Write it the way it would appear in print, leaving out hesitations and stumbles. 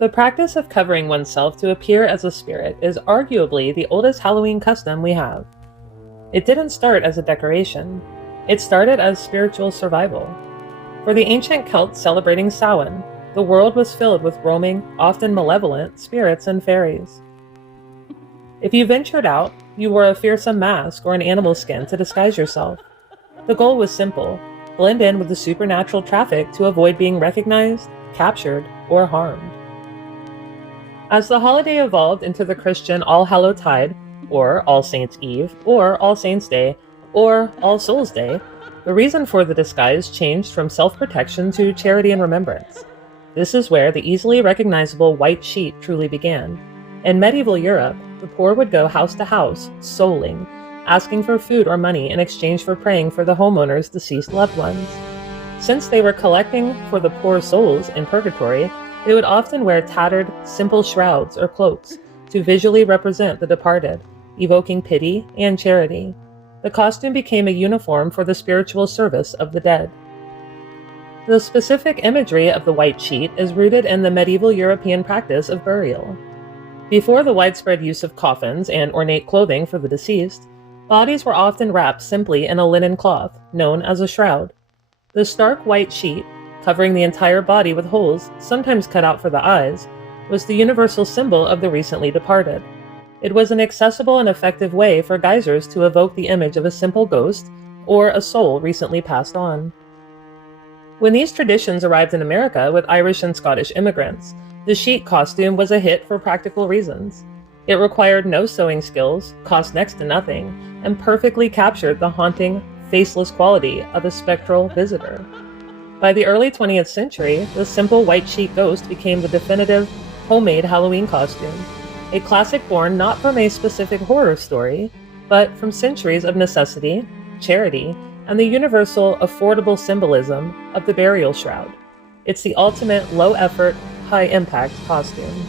The practice of covering oneself to appear as a spirit is arguably the oldest Halloween custom we have. It didn't start as a decoration. It started as spiritual survival. For the ancient Celts celebrating Samhain, the world was filled with roaming, often malevolent, spirits and fairies. If you ventured out, you wore a fearsome mask or an animal skin to disguise yourself. The goal was simple: blend in with the supernatural traffic to avoid being recognized, captured, or harmed. As the holiday evolved into the Christian All-Hallow-Tide, or All Saints' Eve, or All Saints' Day, or All Souls' Day, the reason for the disguise changed from self-protection to charity and remembrance. This is where the easily recognizable white sheet truly began. In medieval Europe, the poor would go house to house, souling, asking for food or money in exchange for praying for the homeowner's deceased loved ones. Since they were collecting for the poor souls in purgatory, they would often wear tattered, simple shrouds or cloaks to visually represent the departed, evoking pity and charity. The costume became a uniform for the spiritual service of the dead. The specific imagery of the white sheet is rooted in the medieval European practice of burial. Before the widespread use of coffins and ornate clothing for the deceased, bodies were often wrapped simply in a linen cloth, known as a shroud. The stark white sheet, covering the entire body with holes, sometimes cut out for the eyes, was the universal symbol of the recently departed. It was an accessible and effective way for geysers to evoke the image of a simple ghost or a soul recently passed on. When these traditions arrived in America with Irish and Scottish immigrants, the sheet costume was a hit for practical reasons. It required no sewing skills, cost next to nothing, and perfectly captured the haunting, faceless quality of a spectral visitor. By the early 20th century, the simple white sheet ghost became the definitive, homemade Halloween costume, a classic born not from a specific horror story, but from centuries of necessity, charity, and the universal, affordable symbolism of the burial shroud. It's the ultimate low-effort, high-impact costume.